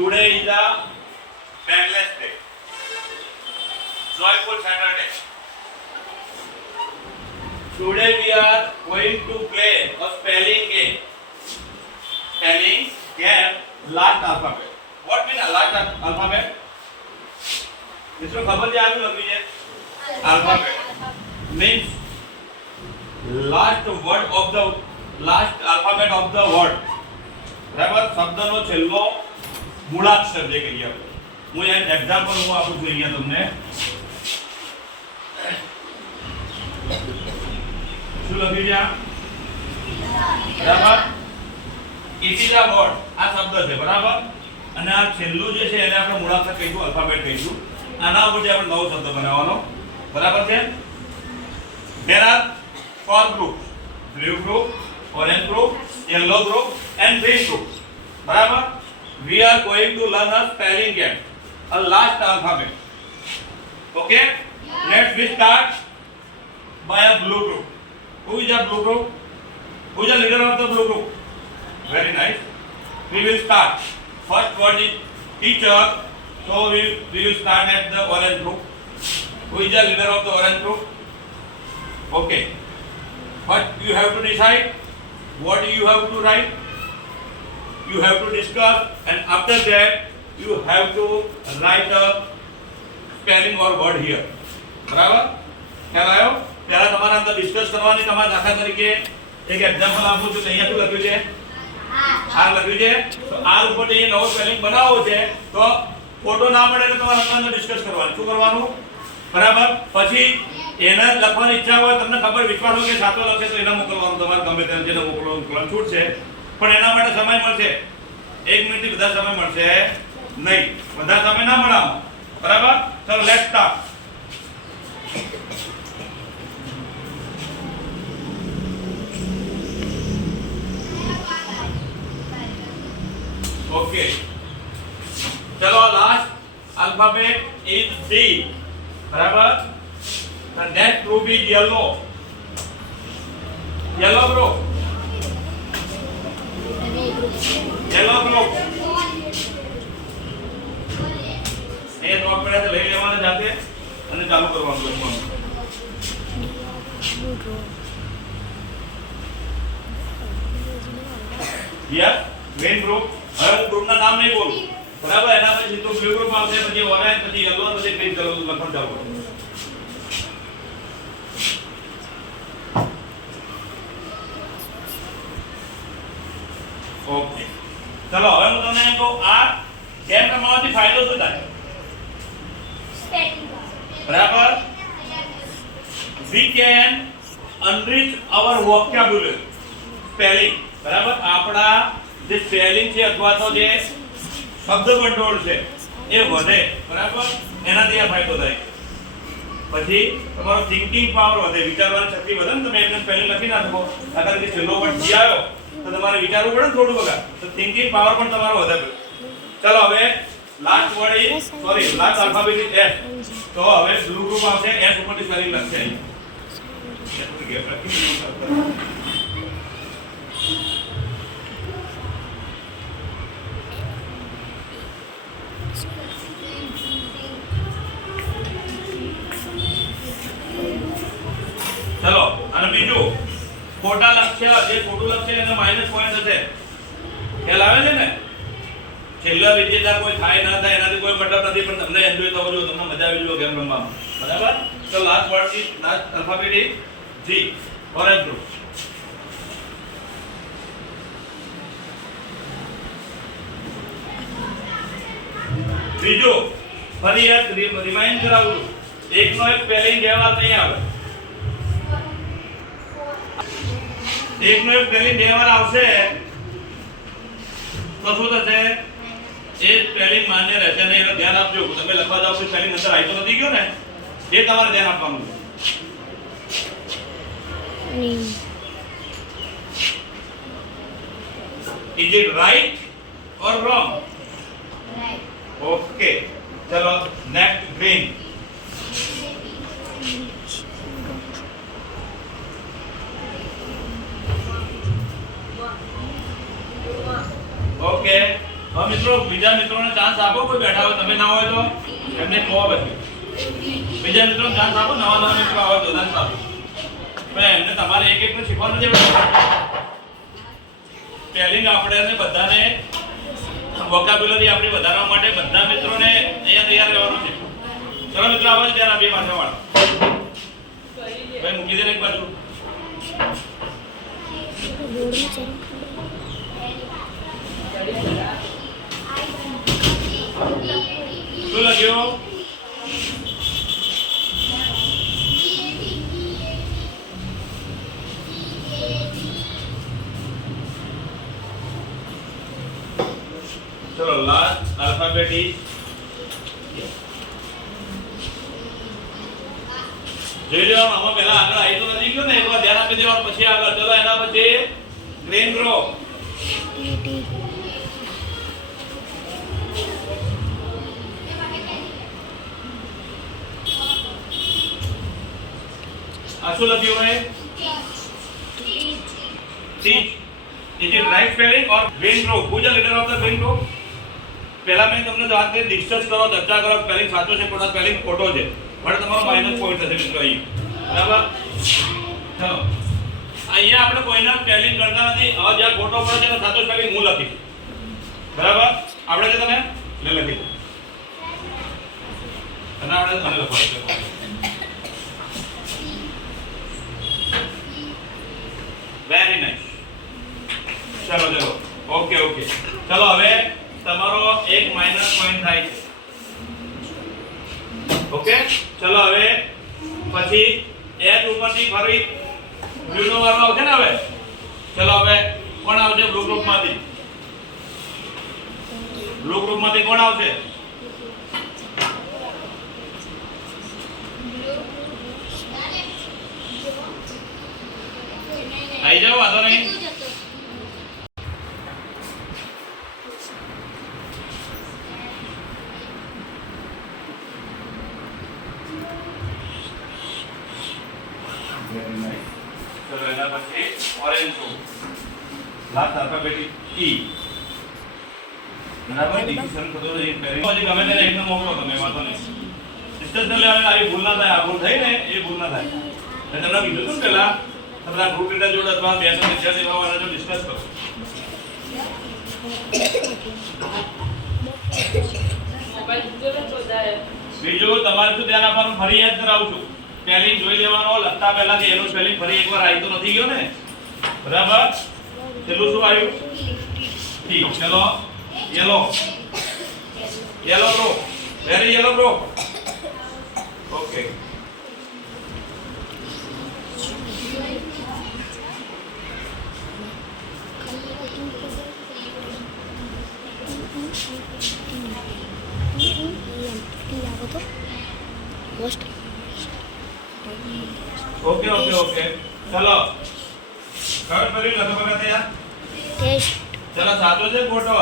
Today is a backless day. Joyful Saturday. Today we are going to play a spelling game. Spelling game last alphabet. What mean last alphabet? इसको खबर क्या आलू लगी है? Alphabet means last word of the last alphabet of the word. બરાબર શબ્દનો છેલ્લો મૂળાક્ષર જે કહીએ આપણે. હું એક એક્ઝામ્પલ હું આપું છું અહીંયા તમને. શું લખ્યું છે? બરાબર ઇટ ઇઝ અ વર્ડ. આ શબ્દ છે બરાબર અને આ છેલ્લું જે છે એને આપણે મૂળાક્ષર કહીશું, આલ્ફાબેટ કહીશું. આના ઉપરથી આપણે નવો શબ્દ બનાવવાનો. બરાબર છે. There are 4 groups: blue group, orange group, yellow group and green group. બરાબર. We are going to learn a spelling game, a last alphabet. Okay? Let's we start by a blue group. Who is a blue group? Who is the leader of the blue group? Very nice. We will start. First word is teacher. So we will start at the orange group. Who is the leader of the orange group? Okay. But you have to decide what you have to write. You have to discuss and after that you have to write a spelling or word here. બરાબર? ખ્યાલ આવ્યો? પહેલા તમારે અંદર discuss કરવાની. તમારા દાખલા તરીકે એક એક્ઝામ્પલ આપું છું. અહીંયા શું લખ્યું છે? આ લખ્યું છે. તો આ ઉપર એ નવો સ્પેલિંગ બનાવવો છે તો ફોટો ના મળે તો તમારે અંદર ડિસ્કસ કરવાનું. શું કરવાનું? બરાબર. પછી એને લખવાની ઈચ્છા હોય, તમને ખબર વિશ્વાસ હોય કે સાચો લખે તો એને મોકલવાનું. તમારે ગમે તેને જેને મોકલવાનું છૂટ છે પણ એના માટે સમય મળશે. 1 મિનિટથી બધા સમય મળશે નહીં. બધા સમય ના મળાવો. બરાબર. ચલો લેટ્સ સ્ટાર્ટ. ઓકે ચલો લાસ્ટ alphabet is D. બરાબર. The next group is yellow. Yellow group. Yellow group. એ નોટ પડે તો લઈ લેવાના જાતે અને ચાલુ કરવાનું લખવાનું. Yes main group. હવે હું ગ્રુપના નામ નહીં બોલું. બરાબર. એના પછી તો બ્લુ ગ્રુપ આવશે, પછી ઓરેન્જ, પછી યલો, પછી ગ્રીન. ચલો લખવાનું ચાલુ કરો. ઓકે ચલો હવે હું તમને કહું આ ગેમ રમવાથી ફાયદો શું થાય? બરાબર. we can enrich our vocabulary spelling. બરાબર. આપણા જે સ્પેલિંગ છે અથવા તો જે શબ્દ ભંડોળ છે એ વધે. બરાબર. એનાથી આ ફાયદો થાય. પછી તમારો થિંકિંગ પાવર વધે, વિચારવાની શક્તિ વધે ને. તમે એમને સ્પેલિંગ લખી નાખો કારણ કે છેલ્લો વર્ડ જી આવ્યો તો તમારે વિચારવું પડે ને થોડું વગર. તો થિંકિંગ પાવર પણ તમારો વધે. ચલો હવે last word is sorry last alphabet is S. તો હવે બ્લુ ગ્રુપ આવશે. એસ ઉપરથી સ્પેલિંગ લખશે. ચલો અને બીજું ખોટા લક્ષ્ય જે ખોટું લક્ષ્ય એને માઈનસ પોઈન્ટ હશે. ખ્યાલ આવે છે ને? છેલ્લા વિજેતા કોઈ થાય ના થાય એનાથી કોઈ મતલબ નથી પણ તમને એન્જોય થવો જોઈએ, તમને મજા આવી જોઈએ ગેમ રમવામાં. બરાબર. તો last word is last alphabet is G. Orange group. બીજું ફરી એક રિમાઇન્ડ કરાવું છું. એકનો એક સ્પેલિંગ કહેવા નહીં આવે. એકનો એક સ્પેલિંગ બે વાર આવશે તો શું થશે? એ સ્પેલિંગ માન્ય રહેશે નહીં. એટલે ધ્યાન આપજો. તમે લખવા જાવ તો સ્પેલિંગ અંદર આવી તો નથી ગયો ને, એ તમારે ધ્યાન આપવાનું છે. Is it right or wrong? Right. Okay. चलो next green. Okay. હા મિત્રો, બીજા મિત્રોને ચાન્સ આપો, કોઈ બેઠા હોય તમે ના હોય તો એમને કહો. પછી બીજા મિત્રોને ચાન્સ આપો, નવા નવા મિત્રો આવે તો ચાન્સ આપો. પણ એમને તમારે એક એકને શીખવાનું છે. સ્પેલિંગ આપણે બધાને વોકેબ્યુલરી આપણી વધારવા માટે બધા મિત્રોને અહીંયા તૈયાર રહેવાનું છે. ચલો મિત્રો, આવાજ ધ્યાન આપીએ પાછળવાળા. ભાઈ મૂકી દે એક બાજુ. શું લખ્યું? ચલો, લાસ્ટ આલ્ફાબેટ ઇઝ જોઈ લેવાનું. આમાં પહેલા આગળ આવી તો નથી ગયો ને, એકવાર ધ્યાન આપી દેવાનું, પછી આગળ. ચલો, એના પછી ગ્રેન ગ્રો. આ શું લખ્યું હોય? ટીચ. Is it right spelling or green grow? Who is the leader of the green grow? પહેલા મેં તમને વાત કરી, ડિસ્કસ કરો, ચર્ચા કરો, સ્પેલિંગ સાચો છે ખોટો, સ્પેલિંગ ખોટો છે, પણ તમારો માઈનસ પોઈન્ટ થશે મિત્રો અહીં. બરાબર? ચલો, અહીંયા આપણે કોઈના સ્પેલિંગ કરતા નથી. હવે જ્યાં ખોટો પડે છે સાચો સ્પેલિંગ હું લખીશ. બરાબર? આપણે છે તમે લે લખી દો. અને આપણે મને લખવાનું. Very nice. ચલો ચલો, ઓકે ઓકે. ચલો, હવે તમારો એક માઈનસ પોઈન્ટ થાય છે. ઓકે, ચલો હવે પછી એચ ઉપરથી ફરી બ્લુ નો વારો આવશે ને હવે. ચલો, હવે કોણ આવશે બ્લુ ગ્રુપમાંથી? બ્લુ ગ્રુપમાંથી કોણ આવશે? આવી જાઓ, વાંધો નહીં. ચલો, એના પછી ઓરેન્જ ગ્રુપ. લાસ્ટ આલ્ફાબેટ ઈ. બરાબર? ડિસિઝન થતો નથી. પછી ગમે તેને એકનો મોકલો તમે, વાંધો નહીં. ડિસ્કસ કરી લેવાનું. આવી ભૂલ ના થાય. આ ભૂલ થઈ ને એ ભૂલ ના થાય. મેં તમને કીધું હતું પહેલા, તમારા ગ્રુપ લીડર જોડે અથવા બે ત્રણ વિદ્યાર્થી ભાવવાના જોડે ડિસ્કસ કરો. બીજું તમારે શું ધ્યાન આપવાનું, ફરી યાદ કરાવું છું. સ્પેલિંગ જોઈ લેવાનો, લખતા પહેલા કે એનો સ્પેલિંગ ફરી એકવાર આવી તો નથી ગયો ને. બરાબર? છેલ્લું શું આવ્યું? ઠીક. ચલો, yellow. Yellow bro. Very yellow bro. Okay. Okay okay okay. चलो, कवर करी लखो बघा या टेस्ट. चला, साचो છે ખોટો?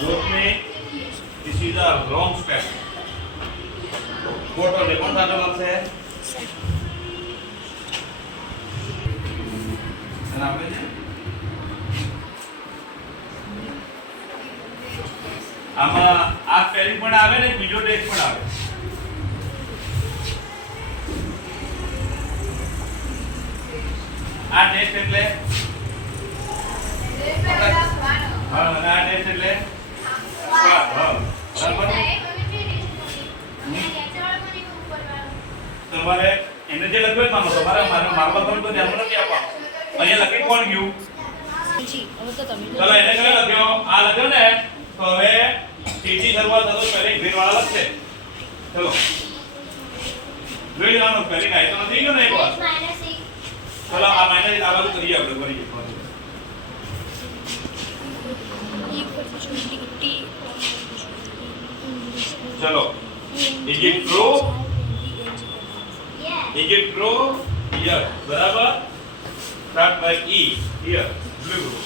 ग्रुप में this is a wrong spell. ખોટો ને કોણ સાચો લખશે? અને આપણે છે આમાં આ સ્પેલિંગ પણ આવે ને બીજો ટેસ્ટ પણ આવે. આ ટેસ્ટ એટલે હા, અને આ ટેસ્ટ એટલે સ્વાદ. હા, બરાબર. તમારે એને જે લખ્યું માનો તમારે મારવા પર તો ધ્યાન નથી આપવાનું. અહીંયા લખી કોણ ગયું? ચલો, એને કયો લખ્યો? આ લખ્યો ને, તો હવે ટીટી શરૂઆત થતો સ્પેલિંગ ગ્રીન વાળા લખશે. ચલો, જોઈ લેવાનું. સ્પેલિંગ આવી તો નથી ગયો ને એકવાર. ચલો, આ માઈનસ આ બાજુ કરીએ આપણે ફરી એકવાર. ચલો, is it true? Is it true? Yes. બરાબર? Start by E. Here. Blue group.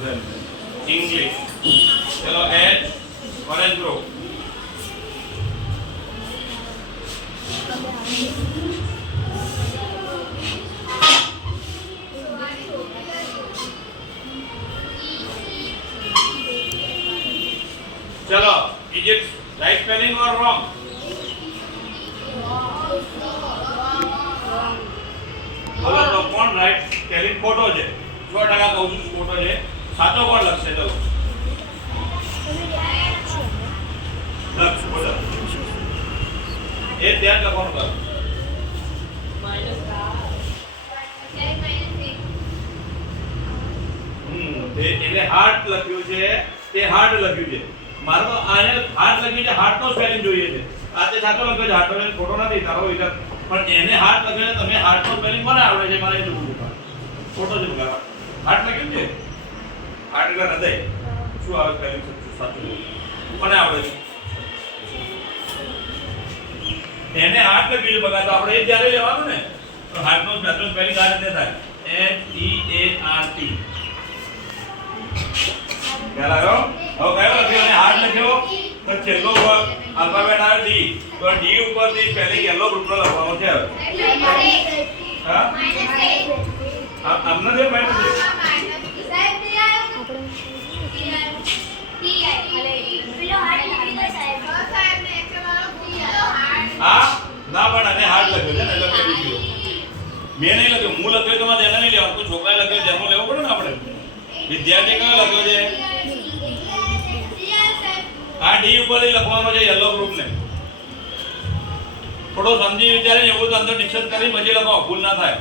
Then English. चलो, H. Orange group. चलो इज इट राइट स्पेलिंग और रॉन्ग बोलो तो कौन राइट स्पेलिंग खोटो છે 100% કહું છું ખોટો છે સાચો કોણ લખશે ચલો લખ બોલો એ ધ્યાન લખવાનું કરો એટલે હાર્ટ લખ્યું છે તે હાર્ડ લખ્યું છે મારો તો આને હાર્ટ લખ્યું છે હાર્ટ નો સ્પેલિંગ જોઈએ છે આ તે સાચો લખ્યો છે હાર્ટ નો ખોટો નથી તારો વિચાર પણ એને હાર્ટ લખ્યો છે તમે હાર્ટ નો સ્પેલિંગ કોને આવડે છે મારે જોવું છે ખોટો છે બગાડ હાર્ટ લખ્યું છે હાર્ટ એટલે હૃદય શું આવે સ્પેલિંગ સાચું કોને આવડે છે એને હાર્ટ લખ્યું છે બગાડ તો આપણે એ જ્યારે લેવાનું ને તો હાર્ટ નો સ્પેલિંગ આ રીતે થાય HEART ખ્યાલ આવ્યો હવે કયો લખ્યો અને હાર્ટ લખ્યો તો છેલ્લો વર્ગ આલ્ફાબેટ આવે ડી તો ડી ઉપર થી સ્પેલિંગ યલો ગ્રુપનો લખવાનો છે હા આમને જે માઈનસ છે હા ના પણ અને હાર્ટ લખ્યો છે ને એટલે પેલી ગયો મેં નહીં લખ્યો હું લખ્યો તો મારે એને નહીં લેવાનું કોઈ છોકરાએ લખ્યો જન્મ લેવો પડે ને આપણે વિદ્યાર્થી કયો લખ્યો છે આ ડી ઉપર લખવાનો છે યલો ગ્રુપ ને થોડો સમજી વિચારે એવું તો અંદર ડિસ્કસ કરી પછી લખો ભૂલ ના થાય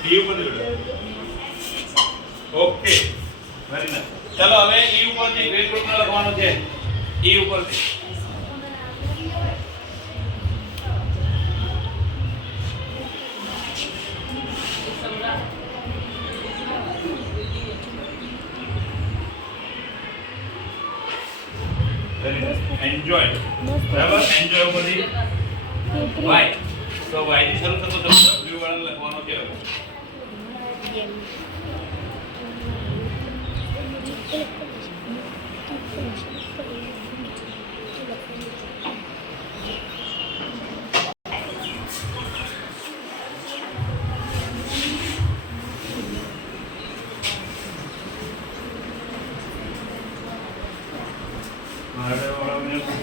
ડી ઉપર ઓકે વેરી નાઇસ ચલો હવે ઈ ઉપર થી ગ્રેડ ગ્રુપ લખવાનો છે ઈ ઉપર થી very nice enjoy બરાબર enjoy ઉપરથી y તો y થી શરૂ થતો શબ્દ બ્લુ વાળા લખવાનો છે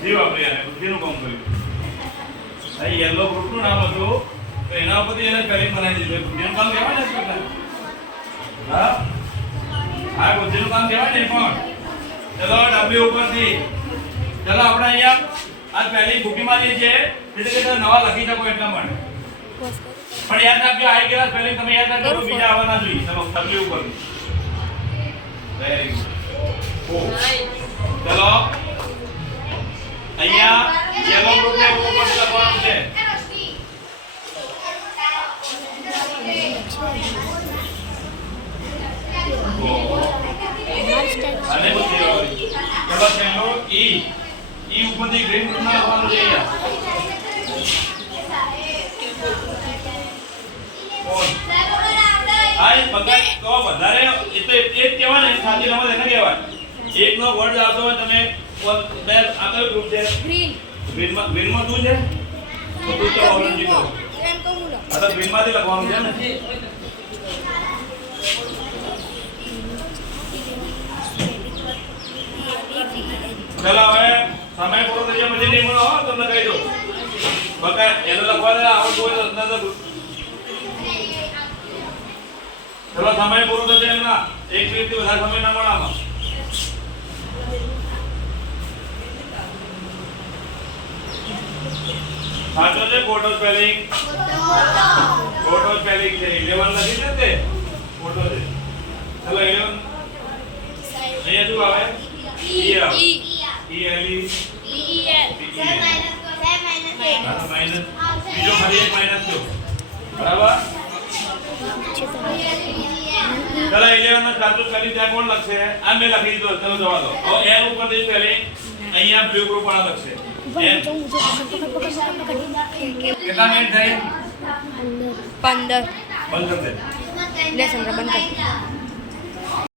બુદ્ધિ વાપરી અને બુદ્ધિનું કામ કર્યું આ યલો ગ્રુપનું નામ હતું તો એના ઉપરથી એને સ્પેલિંગ બનાવી દીધું બુદ્ધિનું કામ કહેવાય ને હા આ બુદ્ધિનું કામ કહેવાય ને પણ ચલો W ઉપરથી ચલો આપણે અહીંયા આ સ્પેલિંગ બુકીમાં જે છે એટલે કે નવા લખી શકો એટલા માટે પણ યાદ રાખજો આવી ગયેલા સ્પેલિંગ તમે યાદ રાખજો બીજા આવવાના જોઈએ ચલો W ઉપરથી વેરી ગુડ ચલો અહીંયા યલો ગ્રુપ ને ઉપર લખવાનું છે અને બુદ્ધિ વાળી ચલો ચલો ઈ ઉપરથી ગ્રીન ગ્રુપ ના લખવાનું છે અહીંયા આઈ પકડ તો વધારે એ તો એ જ કહેવાય ને સાચી રમત એને કહેવાય એકનો વર્ડ આવતો હોય તમે બે આગળ ગ્રુપ છે ગ્રીન માં શું છે તો તું તો ઓરેન્જ કરો આ તો ગ્રીન માંથી લખવાનું છે ને ચલો હવે સમય પૂરો થઈ જાય પછી નહીં મળો તમને કહી દો બકા એને લખવા દે આવડતું હોય તો અંદર ચલો સમય પૂરો થશે એમના 1 મિનિટથી વધારે સમય ના મળે આમાં સાચો છે ફોટો સ્પેલિંગ છે 11 લખી છે તે ફોટો છે ચલો 11 અહીંયા શું આવે માઈનસ બીજો ફરી એક માઈનસ દો બરાબર ચલો 11 નો સાચો સ્પેલિંગ ત્યાં કોણ લખશે આ મેં લખી દીધો ચલો જવા દો હવે એર ઉપર થી સ્પેલિંગ અહીંયા બ્લુ ગ્રુપ વાળા લખશે કેટલા મિનિટ થઈ 15 બંધ કરી દે લેસન બંધ કર